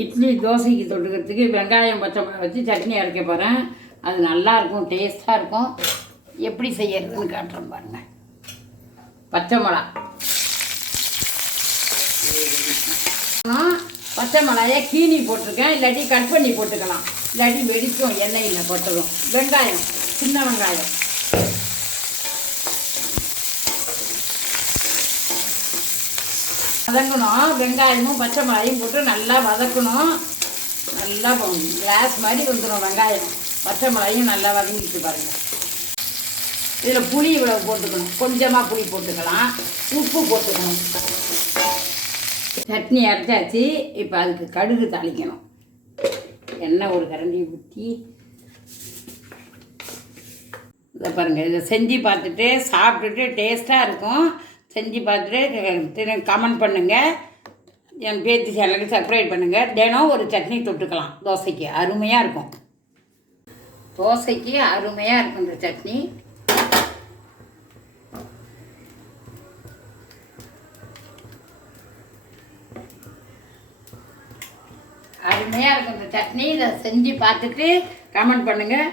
இட்லி தோசைக்கு தொட்டுக்கிறதுக்கு வெங்காயம் பச்சை மிளகா வச்சு சட்னி அரைக்க போகிறேன் அது நல்லா இருக்கும் டேஸ்ட்டாக இருக்கும் எப்படி செய்யறதுன்னு காட்டுறேன் பாருங்க. பச்சை மிளகா. பச்சை மிளகாயை கீனி போட்டிருக்கேன். இல்லாட்டி கட் பண்ணி போட்டுக்கலாம். இல்லாட்டி வெடிக்கும் எண்ணெயில் போட்டுரும். வெங்காயம் சின்ன வெங்காயம். வதக்கணும். வெங்காயமும் பச்சை மிளகாயும் போட்டு நல்லா வதக்கணும். நல்லா கிளாஸ் மாதிரி வந்துடும் வெங்காயம். பச்சை மிளகாயும் நல்லா வதங்கிட்டு பாருங்கள் இதில் புளி இவ்வளோ போட்டுக்கணும். கொஞ்சமாக புளி போட்டுக்கலாம். உப்பு போட்டுக்கணும். சட்னி அரைச்சாச்சு. இப்போ அதுக்கு கடுகு தாளிக்கணும். எண்ணெய் ஒரு கரண்டி ஊற்றி இதை பாருங்கள் இதை செஞ்சு பார்த்துட்டு சாப்பிட்டுட்டு டேஸ்ட்டாக இருக்கும். செஞ்சு பார்த்துட்டு கமெண்ட் பண்ணுங்கள் என் பேத்தி சேனலுக்கு சப்ஸ்கிரைப் பண்ணுங்கள் தினம் ஒரு சட்னி தொட்டுக்கலாம். தோசைக்கு அருமையாக இருக்கும். தோசைக்கு அருமையாக இருக்கும் இந்த சட்னி. அருமையாக இருக்கும் இந்த சட்னி. இதை செஞ்சு பார்த்துட்டு கமெண்ட் பண்ணுங்கள்